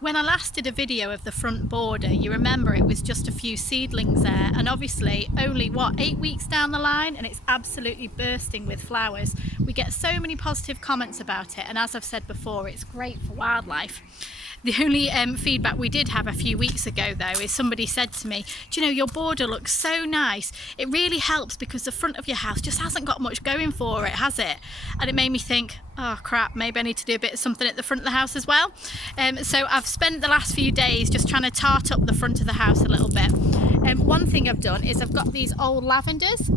When I last did a video of the front border, you remember it was just a few seedlings there, and obviously only 8 weeks down the line and it's absolutely bursting with flowers. We get so many positive comments about it, and as I've said before, it's great for wildlife. The only feedback we did have a few weeks ago though is somebody said to me, do you know, your border looks so nice. It really helps because the front of your house just hasn't got much going for it, has it? And it made me think, oh crap, maybe I need to do a bit of something at the front of the house as well. So I've spent the last few days just trying to tart up the front of the house a little bit. One thing I've done is I've got these old lavenders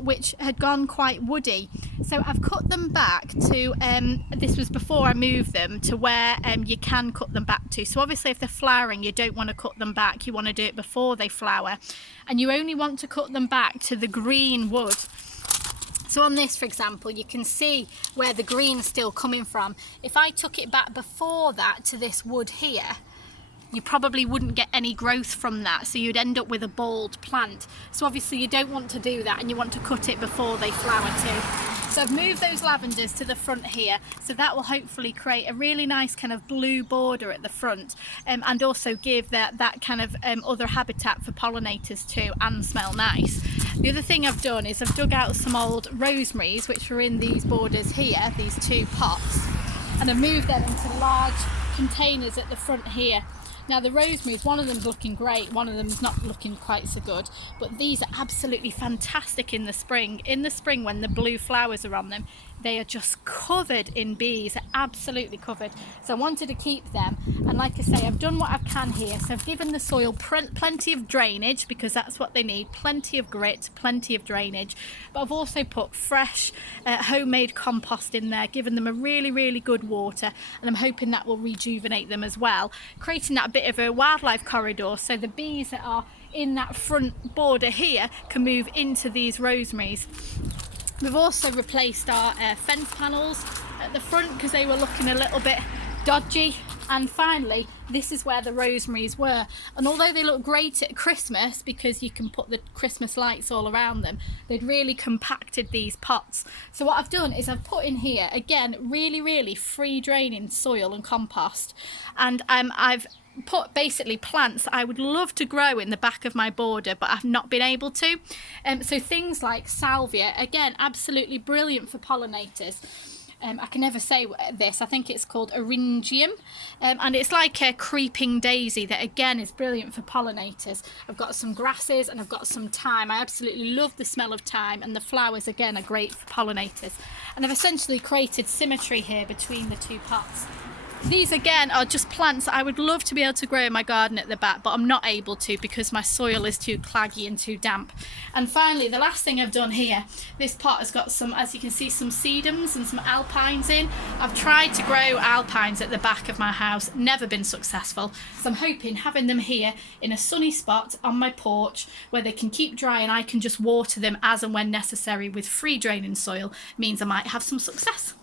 which had gone quite woody, so I've cut them back to this was before I moved them to where you can cut them back to. So obviously if they're flowering, you don't want to cut them back, you want to do it before they flower, and you only want to cut them back to the green wood. So on this, for example, you can see where the green's still coming from. If I took it back before that to this wood here, you probably wouldn't get any growth from that, so you'd end up with a bald plant. So obviously you don't want to do that, and you want to cut it before they flower too. So I've moved those lavenders to the front here, so that will hopefully create a really nice kind of blue border at the front, and also give that kind of other habitat for pollinators too, and smell nice. The other thing I've done is I've dug out some old rosemaries which were in these borders here, these two pots, and I've moved them into large containers at the front here. Now the rosemaries, one of them's looking great, one of them's not looking quite so good, but these are absolutely fantastic in the spring. In the spring when the blue flowers are on them, they are just covered in bees, absolutely covered. So I wanted to keep them, and like I say, I've done what I can here. So I've given the soil plenty of drainage, because that's what they need, plenty of grit, plenty of drainage. But I've also put fresh homemade compost in there, given them a really good water, and I'm hoping that will rejuvenate them as well, creating that bit of a wildlife corridor, so the bees that are in that front border here can move into these rosemaries. We've also replaced our fence panels at the front because they were looking a little bit dodgy. And finally, this is where the rosemaries were. And although they look great at Christmas because you can put the Christmas lights all around them, they'd really compacted these pots. So what I've done is I've put in here, again, really free draining soil and compost. And I've put basically plants I would love to grow in the back of my border, but I've not been able to. So things like salvia, again, absolutely brilliant for pollinators. I can never say this, I think it's called eryngium, and it's like a creeping daisy that again is brilliant for pollinators. I've got some grasses and I've got some thyme. I absolutely love the smell of thyme, and the flowers again are great for pollinators. And I've essentially created symmetry here between the two pots. These again are just plants that I would love to be able to grow in my garden at the back, but I'm not able to because my soil is too claggy and too damp. And finally, the last thing I've done here, this pot has got some, as you can see, some sedums and some alpines in. I've tried to grow alpines at the back of my house, never been successful. So I'm hoping having them here in a sunny spot on my porch where they can keep dry and I can just water them as and when necessary with free draining soil means I might have some success.